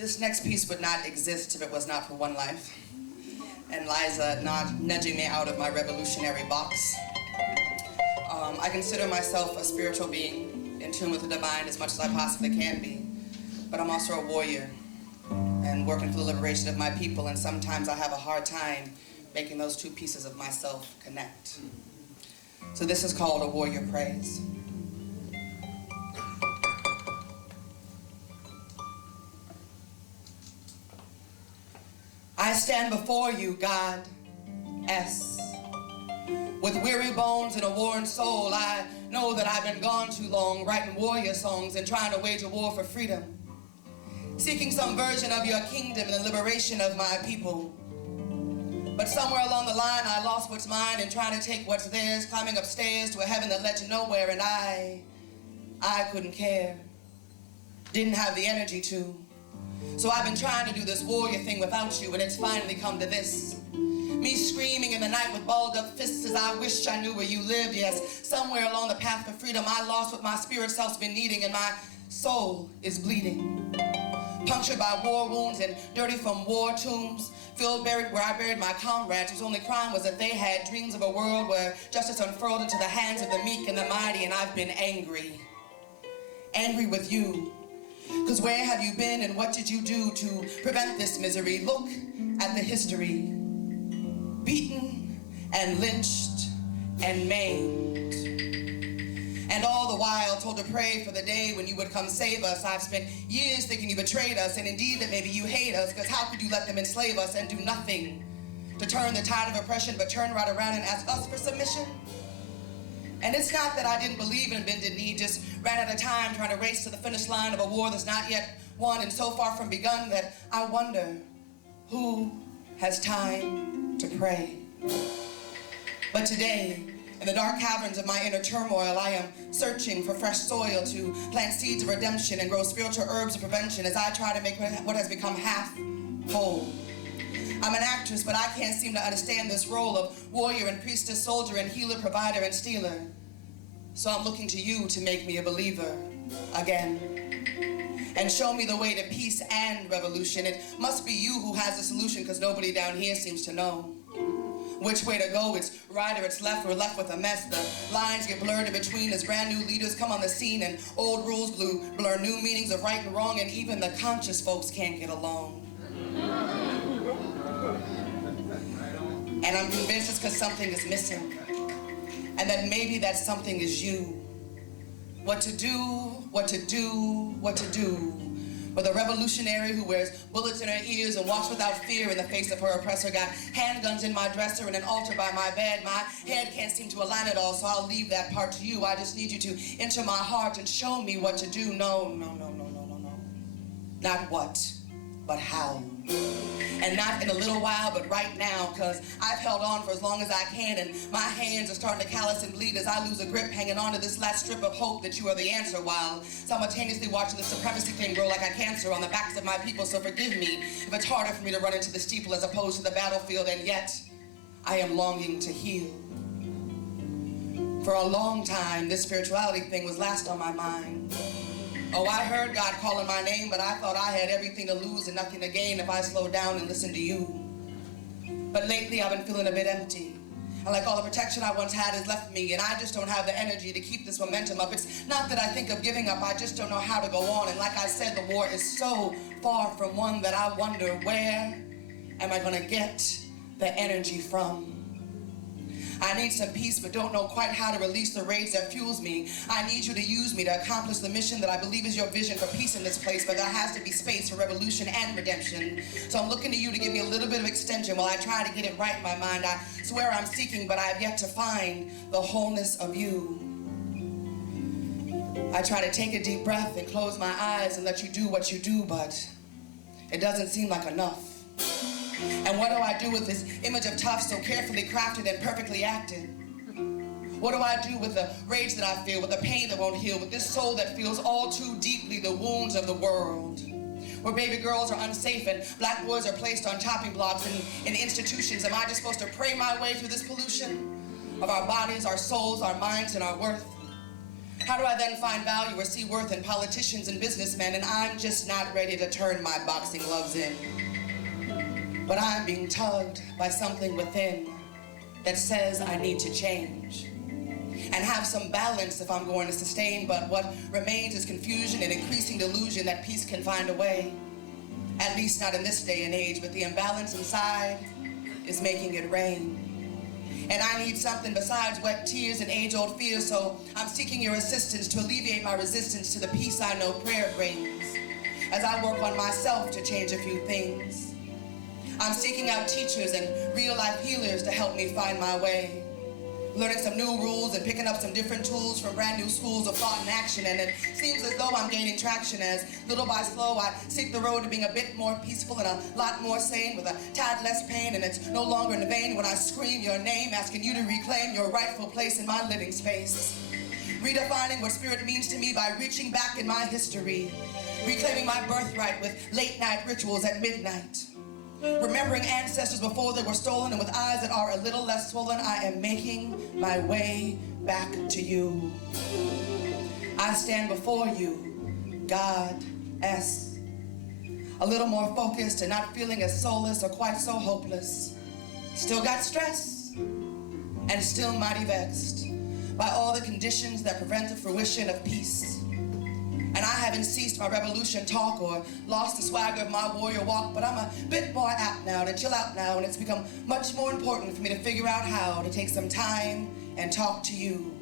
This next piece would not exist if it was not for one life. And Liza not nudging me out of my revolutionary box. I consider myself a spiritual being in tune with the divine as much as I possibly can be. But I'm also a warrior and working for the liberation of my people, and sometimes I have a hard time making those two pieces of myself connect. So this is called A Warrior Praise. I stand before you, God, S. With weary bones and a worn soul, I know that I've been gone too long, writing warrior songs and trying to wage a war for freedom, seeking some version of your kingdom and the liberation of my people. But somewhere along the line, I lost what's mine and trying to take what's theirs, climbing upstairs to a heaven that led to nowhere, and I couldn't care, didn't have the energy to. So I've been trying to do this warrior thing without you, and it's finally come to this. Me screaming in the night with balled up fists as I wished I knew where you lived. Yes, somewhere along the path for freedom, I lost what my spirit self's been needing, and my soul is bleeding. Punctured by war wounds and dirty from war tombs, filled buried where I buried my comrades whose only crime was that they had dreams of a world where justice unfurled into the hands of the meek and the mighty, and I've been angry. Angry with you. Because where have you been and what did you do to prevent this misery? Look at the history. Beaten and lynched and maimed. And all the while told to pray for the day when you would come save us. I've spent years thinking you betrayed us, and indeed that maybe you hate us, because how could you let them enslave us and do nothing to turn the tide of oppression, but turn right around and ask us for submission? And it's not that I didn't believe in bended knee, just ran out of time trying to race to the finish line of a war that's not yet won and so far from begun that I wonder who has time to pray. But today, in the dark caverns of my inner turmoil, I am searching for fresh soil to plant seeds of redemption and grow spiritual herbs of prevention as I try to make what has become half whole. I'm an actress, but I can't seem to understand this role of warrior and priestess, soldier and healer, provider and stealer. So I'm looking to you to make me a believer again and show me the way to peace and revolution. It must be you who has the solution, because nobody down here seems to know which way to go. It's right or it's left. We're left with a mess. The lines get blurred in between as brand new leaders come on the scene, and old rules blur new meanings of right and wrong, and even the conscious folks can't get along. And I'm convinced it's because something is missing, and that maybe that something is you. What to do, what to do, what to do. With a revolutionary who wears bullets in her ears and walks without fear in the face of her oppressor, got handguns in my dresser and an altar by my bed. My head can't seem to align it all, so I'll leave that part to you. I just need you to enter my heart and show me what to do. No. Not what, but how. And not in a little while, but right now, because I've held on for as long as I can, and my hands are starting to callous and bleed as I lose a grip hanging on to this last strip of hope that you are the answer, while simultaneously watching the supremacy thing grow like a cancer on the backs of my people. So forgive me if it's harder for me to run into the steeple as opposed to the battlefield, and yet I am longing to heal. For a long time, this spirituality thing was last on my mind. Oh, I heard God calling my name, but I thought I had everything to lose and nothing to gain if I slowed down and listened to you. But lately I've been feeling a bit empty. And like all the protection I once had has left me, and I just don't have the energy to keep this momentum up. It's not that I think of giving up, I just don't know how to go on. And like I said, the war is so far from one that I wonder, where am I gonna get the energy from? I need some peace, but don't know quite how to release the rage that fuels me. I need you to use me to accomplish the mission that I believe is your vision for peace in this place, but there has to be space for revolution and redemption. So I'm looking to you to give me a little bit of extension while I try to get it right in my mind. I swear I'm seeking, but I've yet to find the wholeness of you. I try to take a deep breath and close my eyes and let you do what you do, but it doesn't seem like enough. And what do I do with this image of tough so carefully crafted and perfectly acted? What do I do with the rage that I feel, with the pain that won't heal, with this soul that feels all too deeply the wounds of the world? Where baby girls are unsafe and black boys are placed on chopping blocks in institutions. Am I just supposed to pray my way through this pollution of our bodies, our souls, our minds, and our worth? How do I then find value or see worth in politicians and businessmen? And I'm just not ready to turn my boxing gloves in. But I'm being tugged by something within that says I need to change and have some balance if I'm going to sustain. But what remains is confusion and increasing delusion that peace can find a way. At least not in this day and age, but the imbalance inside is making it rain. And I need something besides wet tears and age-old fears, so I'm seeking your assistance to alleviate my resistance to the peace I know prayer brings, as I work on myself to change a few things. I'm seeking out teachers and real-life healers to help me find my way, learning some new rules and picking up some different tools from brand new schools of thought and action. And it seems as though I'm gaining traction as little by slow I seek the road to being a bit more peaceful and a lot more sane, with a tad less pain. And it's no longer in vain when I scream your name, asking you to reclaim your rightful place in my living space, redefining what spirit means to me by reaching back in my history, reclaiming my birthright with late night rituals at midnight, remembering ancestors before they were stolen, and with eyes that are a little less swollen, I am making my way back to you. I stand before you, God-S, a little more focused and not feeling as soulless or quite so hopeless. Still got stress and still mighty vexed by all the conditions that prevent the fruition of peace. And I haven't ceased my revolution talk or lost the swagger of my warrior walk, but I'm a bit more apt now to chill out now, and it's become much more important for me to figure out how to take some time and talk to you,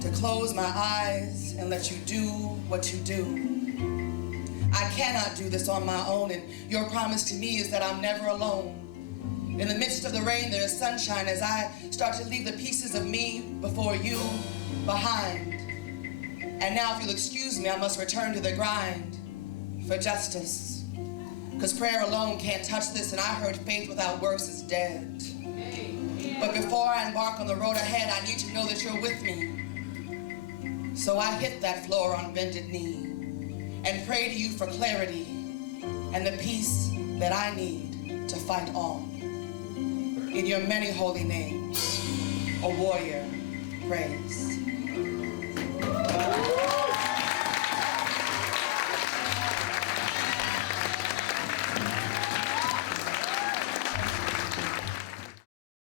to close my eyes and let you do what you do. I cannot do this on my own, and your promise to me is that I'm never alone. In the midst of the rain, there is sunshine as I start to leave the pieces of me before you behind. And now, if you'll excuse me, I must return to the grind for justice. Because prayer alone can't touch this, and I heard faith without works is dead. But before I embark on the road ahead, I need to know that you're with me. So I hit that floor on bended knee and pray to you for clarity and the peace that I need to fight on. In your many holy names, a warrior prays.